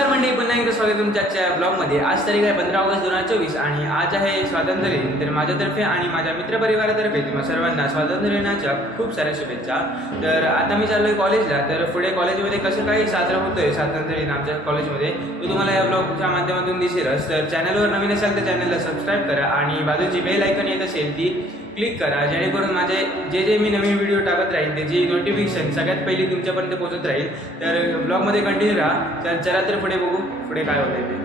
नमस्कार मंडळी, पुन्हा एकदा स्वागत तुमच्या आजच्या ब्लॉगमध्ये. आज तारीख आहे 15 ऑगस्ट 2024 आणि आज आहे स्वातंत्र्य दिन. तर माझ्यातर्फे आणि माझ्या मित्रपरिवारातर्फे तुम्हा सर्वांना स्वातंत्र्य दिनाच्या खूप साऱ्या शुभेच्छा. तर आता मी चाललो आहे कॉलेजला. तर पुढे कॉलेजमध्ये कसं काही साजरा होतो आहे स्वातंत्र्य दिन आमच्या कॉलेजमध्ये तो तुम्हाला या ब्लॉगच्या माध्यमातून दिसेलच. तर चॅनलवर नवीन असाल तर चॅनलला सबस्क्राईब करा आणि बाजूची बेल आयकॉन येत असेल ती क्लिक करा, जेणेकरून माझे जे मी नवीन व्हिडिओ टाकत राहील त्याची नोटिफिकेशन सगळ्यात पहिली तुमच्यापर्यंत पोहोचत राहील. तर ब्लॉगमध्ये कंटिन्यू राहा. तर चला तर पुढे बघू पुढे काय होतं ते.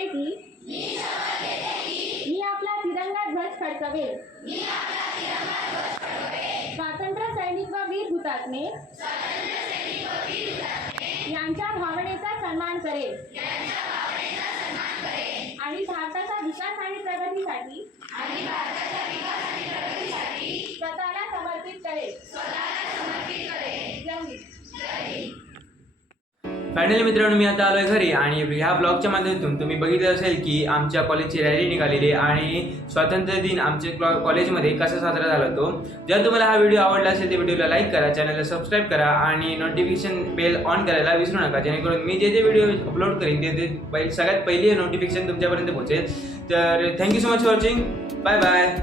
घेते की मी आपला तिरंगा ध्वज फडकवेल. स्वातंत्र्य सैनिक व वीर हुतात्मे यांच्या भावनेचा सन्मान करेल आणि भारताच्या विकास आणि प्रगतीसाठी स्वतःला समर्पित करेल. जय हिंद. फायनली मित्रांनो, मी आता आलोय घरी आणि ह्या ब्लॉगच्या माध्यमातून तुम्ही बघितलं असेल की आमच्या कॉलेजची रॅली निघालेली आणि स्वातंत्र्य दिन आमच्या कॉलेजमध्ये कसा साजरा झाला तो. जर तुम्हाला हा व्हिडिओ आवडला असेल तर व्हिडिओला लाईक करा, चॅनलला सबस्क्राईब करा आणि नोटिफिकेशन बेल ऑन करायला विसरू नका, जेणेकरून मी जे व्हिडिओ अपलोड करीन ते सगळ्यात पहिली नोटिफिकेशन तुमच्यापर्यंत पोहोचेल. तर thank you so much for watching. Bye bye.